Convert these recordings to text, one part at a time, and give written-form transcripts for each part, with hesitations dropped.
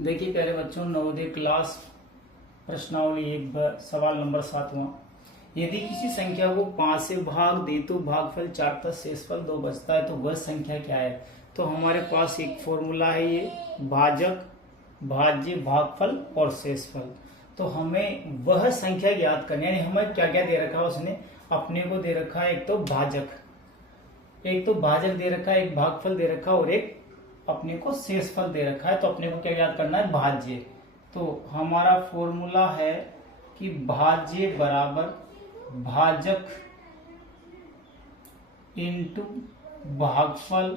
देखिए प्यारे बच्चों, नवोदय क्लास प्रश्नावली 1 सवाल नंबर 7वां। यदि किसी संख्या को 5 से भाग दे तो भागफल 4 तथा शेषफल 2 बचता है, तो वह संख्या क्या है? तो हमारे पास एक फॉर्मूला है, ये भाजक, भाज्य, भागफल और शेषफल। तो हमें वह संख्या ज्ञात करनी है। हमें क्या क्या दे रखा है उसने? अपने को दे रखा है एक तो भाजक दे रखा है, एक भागफल दे रखा है और एक अपने को शेषफल दे रखा है। तो अपने को क्या याद करना है? भाज्य। तो हमारा फॉर्मूला है कि भाज्य बराबर भाजक इंटू भागफल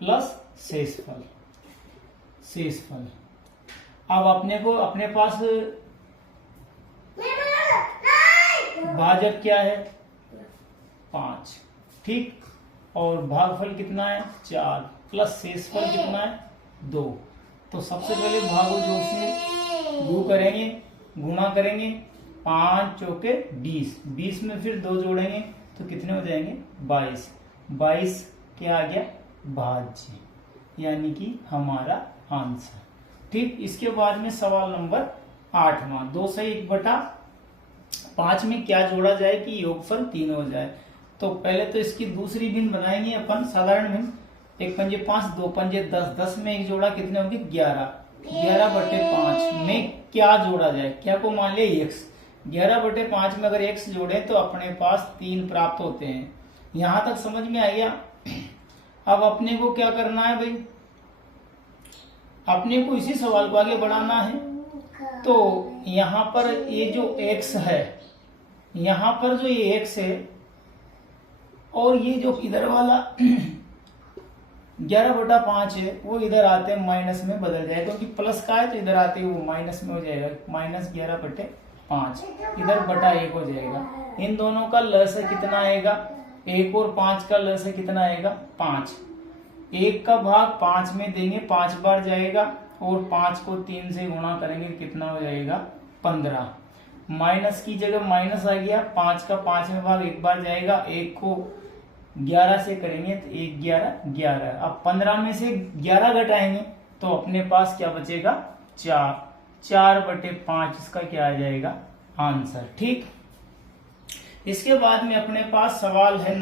प्लस शेषफल। अब अपने को अपने पास भाजक क्या है? 5, ठीक। और भागफल कितना है? 4 प्लस शेषफल कितना है? 2। तो सबसे पहले भागो जोड़ से गुणा करेंगे 5 चौके 20 में फिर 2 जोड़ेंगे तो कितने हो जाएंगे? 22 क्या आ गया? भाज्य, यानी कि हमारा आंसर, ठीक। इसके बाद में सवाल नंबर 8वां। 2 से 1/5 में क्या जोड़ा जाए कि योगफल 3 हो जाए? तो पहले तो इसकी दूसरी भिन्न बनाएंगे अपन, साधारण भिन्न। 1 पंजे 5, 2 पंजे 10, 10 में एक जोड़ा कितने होंगे? 11/5 में क्या जोड़ा जाए? क्या को मान लिया? x। 11/5 में अगर x जोड़े तो अपने पास 3 प्राप्त होते हैं। यहां तक समझ में आ गया? अब अपने को क्या करना है भाई? अपने को इसी सवाल को आगे बढ़ाना है। तो यहाँ पर ये जो x है, यहाँ पर जो ये x है और ये जो इधर वाला 11/5 है वो इधर आते हैं माइनस में बदल जाएगा, क्योंकि प्लस का है तो इधर आते ही वो माइनस में हो जाएगा। -11/5 इधर बटा 1 हो जाएगा। इन दोनों का लस कितना आएगा? 1 और 5 का लस कितना आएगा? 5। 1 का भाग 5 में देंगे, 5 बार जाएगा और 5 को 3 से गुणा करेंगे, कितना हो जाएगा? 15। माइनस की जगह माइनस आ गया, 5 का 5 में भाग 1 बार जाएगा, 1 को 11 से करेंगे तो 1 11। अब 15 में से 11 घटाएंगे तो अपने पास क्या बचेगा? 4/5 इसका क्या आ जाएगा? आंसर, ठीक। इसके बाद में अपने पास सवाल है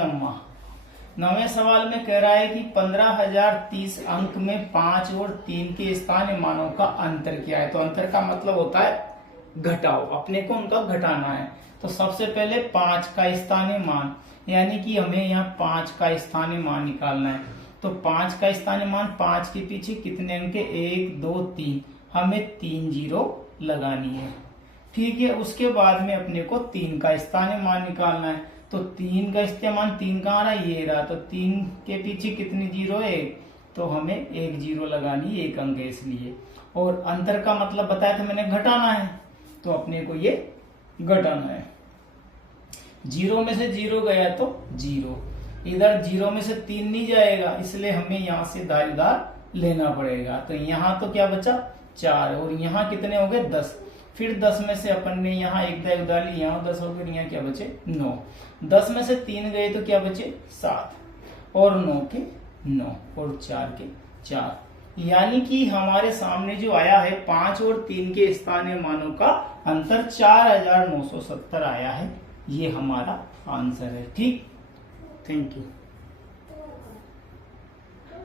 9वें सवाल में कह रहा है कि 15,030 अंक में 5 और 3 के स्थानीय मानों का अंतर क्या है? तो अंतर का मतलब होता है घटाओ, अपने को उनका घटाना है। तो सबसे पहले 5 का स्थानीय मान, यानी कि हमें यहाँ 5 का स्थानीय मान निकालना है। तो 5 का स्थानीय मान, 5 के पीछे कितने अंक? 1 2 3, हमें 3 0 लगानी है, ठीक है। उसके बाद में अपने को 3 का स्थानीय मान निकालना है। तो 3 का स्थानीय मान, 3 कहाँ रहा? ये रहा। तो 3 के पीछे कितनी 0 है? तो हमें 1 0 लगानी, 1 अंक है इसलिए। और अंतर का मतलब बताया था मैंने, घटाना है। तो अपने को ये घटाना है। 0 में से 0 गया तो 0, इधर 0 में से 3 नहीं जाएगा, इसलिए हमें यहाँ से दावेदार लेना पड़ेगा। तो यहाँ तो क्या बचा? 4। और यहाँ कितने हो गए? 10। फिर 10 में से अपन ने यहाँ एक दावेदार ली, यहाँ 10 हो गए, यहाँ क्या बचे? 9। 10 में से 3 गए तो क्या बचे? 7। और 9 के 9 और 4 के 4, यानी कि हमारे सामने जो आया है 5 और 3 के स्थानीय मानों का अंतर 4970 आया है। ये हमारा आंसर है, ठीक। Thank you.